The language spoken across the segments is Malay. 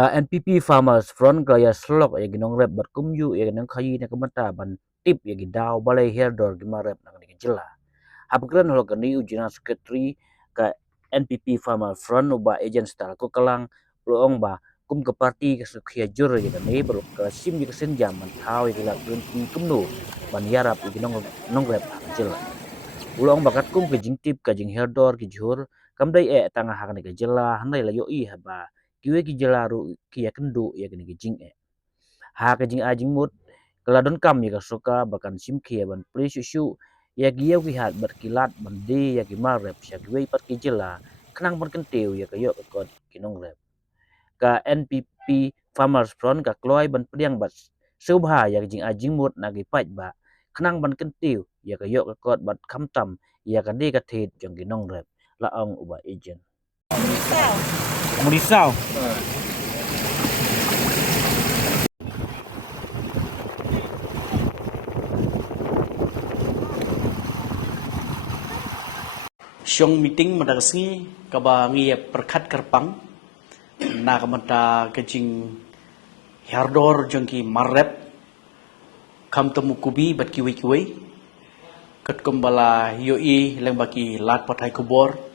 NPP Farmers Front gaya slok ya ginong rep berkumju ya ginong kayi na kumata ban tip ya gidaw balay herdor gimarep na kaniki jela. Hapagran holo kani ujina sekretari ka NPP Farmers Front uba agent style ko kalang loong ba kum ke parti ke sukhiya jur ya kani baru ke sim ya kesen jaman tau ya gila kunti kumno ban yarap ya ginong nong rep hak jela. Ulong bakat kum ke jing tip ke jing herdor ke jur kamdai tangah hak ni ke jela handai la yo i haba kiwe ki jelaru ki ya kendo ya kini ki jing ha ka jing ajing mut keladon kam ya ka soka bahkan sim ki ya ban pli susu ya ki ya ki hat berkilat bande ya ki marep ya ki wei pat ki jela kenang ban kenteu ya ka yo ka kot kinong rep ka NPP Farmers Front ka kloi ban pediang bat subha ya ki jing ajing mut na ki paj ba kenang ban kenteu ya ka yo ka kot bat kam tam ya ka de ka thet jong kinong rep la ong uba agent mau risau Siong meeting madagasni kaba ngiya perkat kerpang na kamata kajing herdor jongki marrep kam temu kubi bat kiwi kat kumbala yoi leng baki lat patai kubor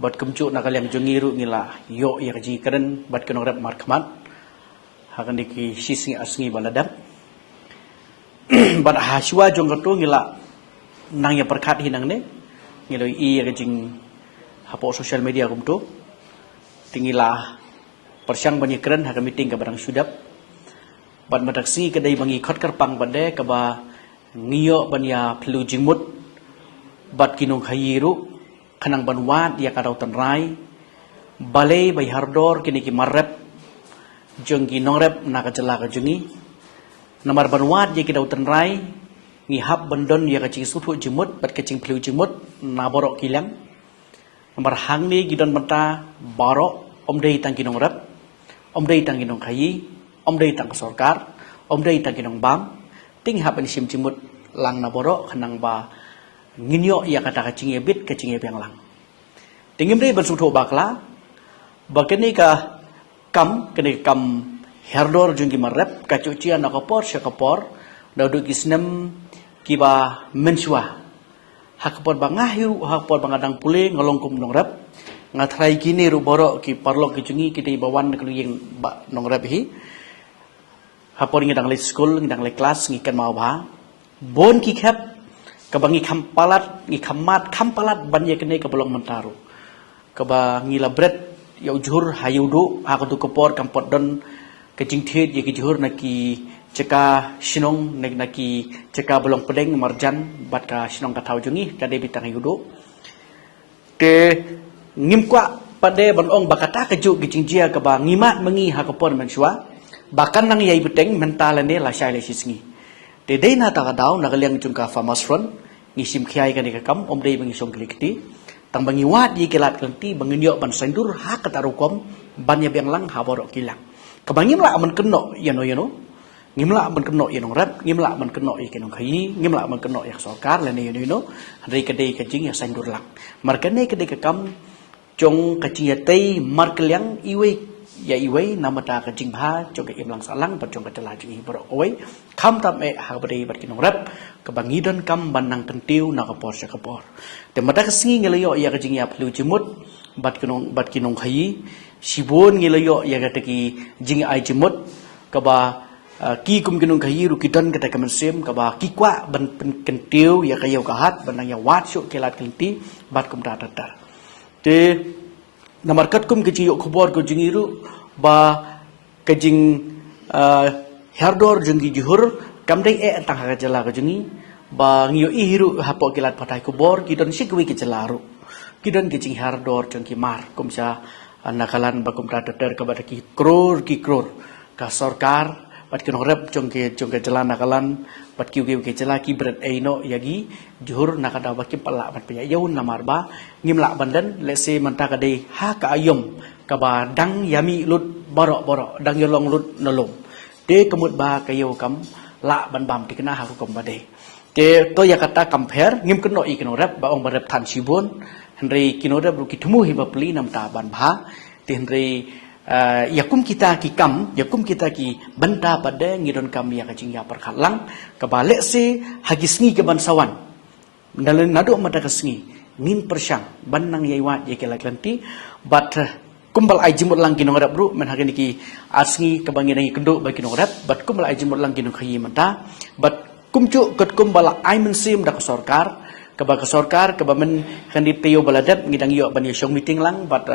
bat kumcu na kalyang jongiru ngila yo ya kaji keren bat kenong rep markmat hakan diki sisi asngi baladam bat haswa jongkatu ngila nang ya perkat hinang ne ngiloi i kajing hapo social media kumto tingila persyang banyak keren haka meeting ka barang sudap ban madaksi kadai bangi khot karpang bande kaba ngiyo banya pelu jingmut bat kinong hayiru kanang banwat ya kadau tanrai balai bai hardor kini ki marrep jongki nongrep nakajela ka jungi namar banwat ya kidau tanrai ngihap bandon ya kacing sutu jemut bat kacing pelu jemut na borok kilang nomor hang ni gidon banta borok omdei tang kinong rep omdei tang kinong khayi omdei tang sarkar omdei tang kinong bam ting hap ni sim jemut lang na borok khanang ba nginyo ya kata kacing ebit kacing ebyang lang tingim dei ban sutu bakla bakeni ka kam kene kam herdor jungki marep kacucian nakapor syakapor dauduk isnem kiba mensua hakpor bangahiru hakpor bangadang pule ngelongkum nongrep ngatrai kini ru borok ki parlok ki jungi kita bawan keluyeng ba nongrep hi hapor ngidang le school ngidang le kelas ngikan mau ba bon ki khap kabangi kampalat ngi kamat kampalat banye kene kabolong mentaru kaba ngila bret ya ujur hayudu hakatu kepor kampot don kecing thet ya ki jur naki ceka sinong naki ceka belong pedeng marjan bat ka sinong ka tau jungi ka de bitang yudo ke ngimkwa pade banong bakata keju gijingjia ka ba ngimat mengi hakapon mensua bahkan nang yai beteng mentalane la syai le sisngi de de na ta daw nagaliang jungka Farmers Front ngisim khiai ka de kam om de bangi song klikti tang bangi wat di kelat klenti banginyo ban sendur hakatarukom banya biang lang haborok kilang kabangim la aman keno yano ngimla man keno yenong rap ngimla man keno ikenong khayi ngimla man keno yak sarkar lene yeno handai kadai kajing ya sandur lang markane kadai kakam jong kajing ya tei markelyang iwe namata kajing bha jong ka imlang salang bat jong ka tela jing bro oi kham tam ha badai bat kinong rap kabangidon kam banang kentiu na kapor syakapor te mata kasingi ngelayo ya kajing ya plu jimut bat kinong khayi sibon ngelayo ya kataki jing ai jimut kaba ki kum kinong kahiru kidan kata kamensem kaba kikwa ban kentiu ya kayo kahat banang ya wat syuk kelat kelti bat kum tatatar te namarkat kum keji yok khobor ko jingiru ba kajing herdor junggi juhur kamdai tang ha jala ka jungi ba ngiyo ihiru hapo kelat patai khobor kidan sikwi ke jalaru kidan kejing herdor jungki mar kum sa nakalan ba kum tatatar kabada ki kror ka sarkar bat kinong rep jongke jalan nakalan bat kiu ke jala ki berat eino yagi juhur nakada baki pala bat paya yaun namarba ngimla bandan lese manta kade ha ka ayom kaba dang yami lut borok dang yolong lut nolong te kemut ba kayo kam la ban bam tikna ha kom bade te to ya kata compare ngim keno i kinong rep ba ong barep tan sibon Henry kinoda bro kitemu hiba peli nam ta ban bha ti Henry yakum kita ki kam yakum kita ki benda pada ngidon kam ya kajing ya perkhalang ka balik si hagisngi ke ban sawan dalam nado mata kasngi min persyang ban nang yaiwat ya kela klanti but kumbal ai jimut lang kinong rap bro men hagen ki asngi ke bangin ngi kenduk ba kinong rap but kumbal ai jimut lang kinong khayi mata but kumcu ket kumbal ai mensim dak sarkar ke sarkar ke men kandi teo baladat ngidang yo ban yong meeting lang but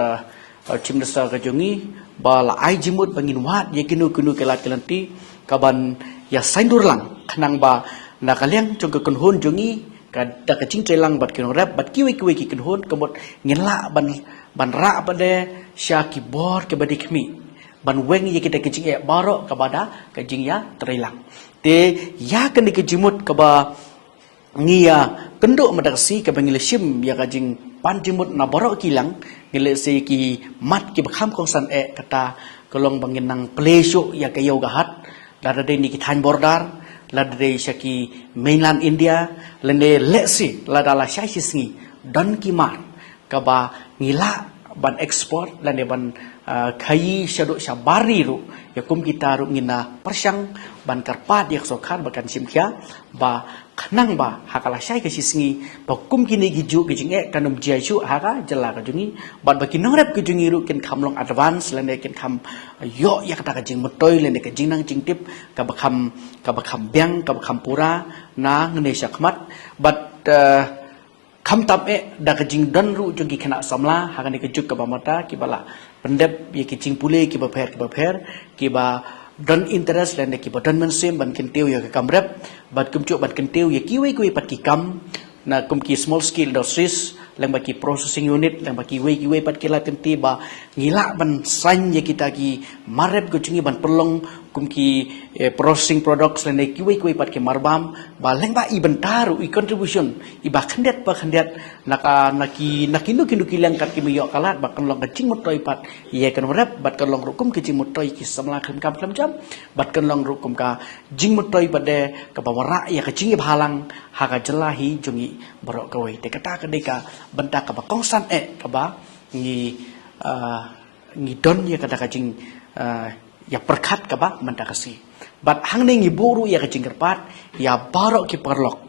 Chim Desa Kajongi bala ai jimut bangin wat ya kinu kelat kelanti kaban ya saindur lang kanang ba nakaliang jong ke kunhun jongi kada kacing celang bat kinong rap bat kiwi ki kunhun kemot ngela ban ra pada syaki bor ke badi kmi ban weng ya kita kacing ya baro kabada kajing ya trelang te ya kan dikejimut kaba ngia kenduk madaksi ke bangileshim ya kajing panjimut na borok kilang ngile se ki mat ki bakham kong san kata kolong bangin nang plesyo ya kayo gahat lada de ni ki than bordar lada de syaki mainland India lende lesi lada la syai singi dan ki mar kaba ngila ban export lende ban kayi syaduk syabari ru yakum kita ru ngina persyang ban karpat yak sokar bakan simkya ba kanang ba hakala syai ke singi ba kum kini giju gijing kanum jiachu haka jela ka jungi ban ba kinorep ke jungi ru ken kamlong advance lende ken kam yo yak ta ka jing mutoi lende ke jing nang jing tip ka bakham byang ka bakham pura na ngene syakmat but kam tap da ka jing dan ru jungi kena samla haka ne ke juk ka bamata ki bala pendep ye ki jing pule ki ba pher ki ba dan interest lende ki ba dan mensim ban kentiu ya ka kamrep bat kumcuk bat kentiu ya kiwi pat ki kam na kum ki small scale industries lang baki processing unit lang baki we pat kila kenti ba ngila ban san ya kita ki marep ko chingi ban perlong kum ki processing products lende kiwi pat ki marbam ba lang ba ibentaru i contribution i ba khandet nakinu kilang kat ki miyo kalat ba kan long ka ching motoi pat ye kan rep bat kan long rukum ki ching motoi ki samla kham jam bat kan long rukum ka jing motoi bade ka bawara ya ka chingi bhalang ha ka jelahi jungi borok kawai te kata ka deka benda ka ba kongsan ka ba ngi don ya kata ka jing ya perkat ka ba benda kasi bat hang ne ngi buru ya ka jing kerpat ya barok ki perlok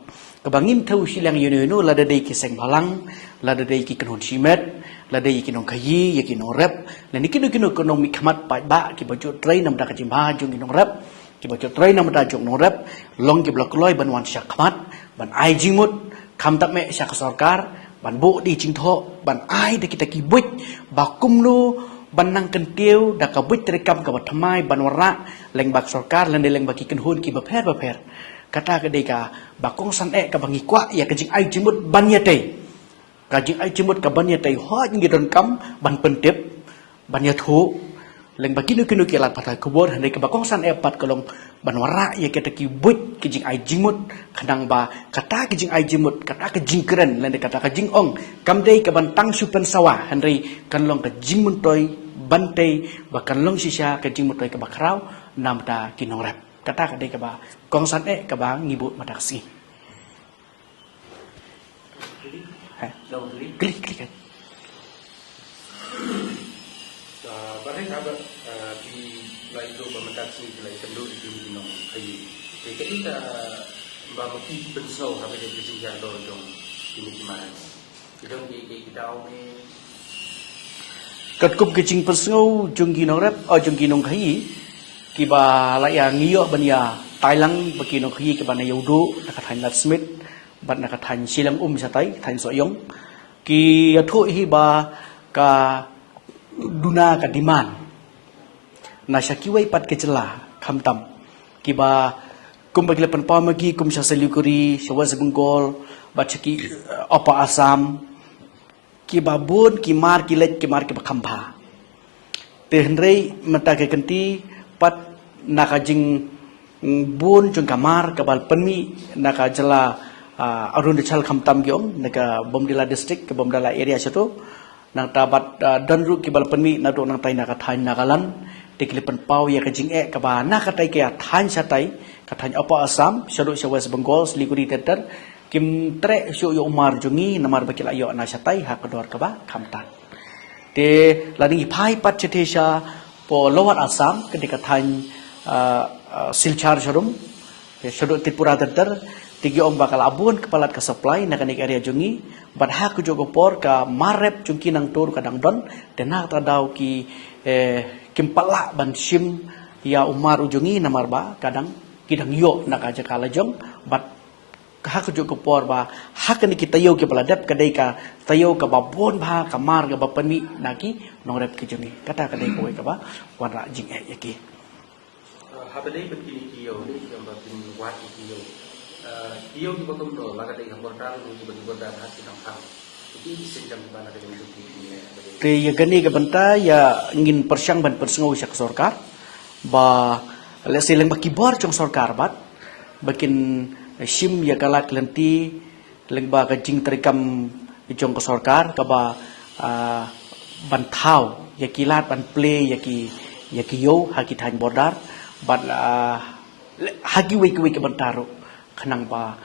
kabangin tau silang yunu lada dei ki seng balang lada dei ki kenon simet lada dei ki non kayi ya ki non rep lan iki kino kono mikmat pa ba ki baju train nam da ka jimba jung ki non rep ki baju train nam da jung non rep long ki blok loy ban wan syakmat ban ai jingmut kam tak me syak sarkar ban bo di jing tho ban ai de kita ki buit ba kumnu ban nang kentiu da ka buit rekam ka bathamai ban wara leng bak sarkar lan de leng baki kenhun ki ba pher kata ke deka bakong san ka bangi kwa ya kajing ai jimut ban ya tei kajing ai jimut ka ban ya tei ho ngi don kam ban pentep ban ya thu leng baki nu kilat patai kubur handai ka bakong san pat kolong ban wara ya kita ki buit kajing ai jimut kadang ba kata kajing ai jimut kata kajing keren lan kata kajing ong kam dei ka ban tang supen sawa handai kan long ka jimun toy ban tei ba kan long sisa kajing mutoi ka bakrau nam ta kinong rap kata kadai ka ba kong san ka ba ngibut madaksi klik kan barang apa di lain do madaksi di lain kendo di dinong kai kita bagi pensau habe de juga do dong ini gimana kita ni kat kup kecing pensau jung ginong rap jung ginong kai kiba la ya ngiyo ban ya Thailand baki no khi kiba na yudu nakathan lat smith ban nakathan silang satai than soyong ki athu hi ba ka duna ka diman na syakiwai pat kecela khamtam kiba kum bagi lepan pamagi kum sasalikuri syawas benggol bachaki apa asam kiba bun kimar kilet kimar kiba khampa tehnrei mata ke kenti pat nakajing bun jung kamar kabal penmi naka jela arunachal khamtam gyong naka bomdila district ke bomdila area sato nang tabat danru kibal penmi na do nang tai naka thain nagalan tiklipan pau ya kajing kaba naka tai ke thain satai kathain apa asam syadu syawas benggol selikuri teter kim tre syu yo umar jungi namar bakil ayo na satai ha kedor ka ba kamtan te lading ipai pat chetesha po lower Assam ketika than Silchar Sharum Shadut Tripura Dadar tigi om bakal abun kepalat ka supply na kanik area jungi bat ha ku jogo por ka marep jungki nang tur kadang don denak ta daw ki kim pala ban sim ya umar ujungi namar ba kadang kidang yo nak aja kala jong bat hak jo ko por ba hak ni kita yo ke baladap kadai ka tayo ka babon ba kamar ka bapani naki nongrep ke jungi kata kadai ko ka ba warna jing yaki habadai begini kiyo ni yang batin wat kiyo kiyo di bawah tu maka dari hamburger ni bagi hamburger hati nampak itu senjam mana dengan itu te ya gani ka banta ya ngin persyang ban persengau sak sorkar ba le sileng bakibor jong sorkar bat bakin sim ya kalak lenti lengba ka jing terikam jong ka sorkar ka ba ban thau ya kilat ban play ya ki yo haki than bordar bat hagi we ke bantaro kanang ba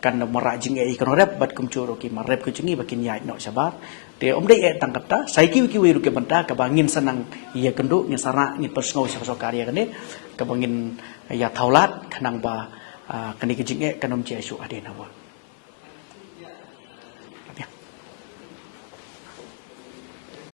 kan mara jing e kono rep bat kum churo ki marep ke jingi bakin yai no sabar te om dei tang kata sai ki we ru ke banta ka bangin senang ya kendu ni sara ni persngau sa karya kene ka bangin ya thaulat kanang ba kani ke jing e kanom che su ade na wa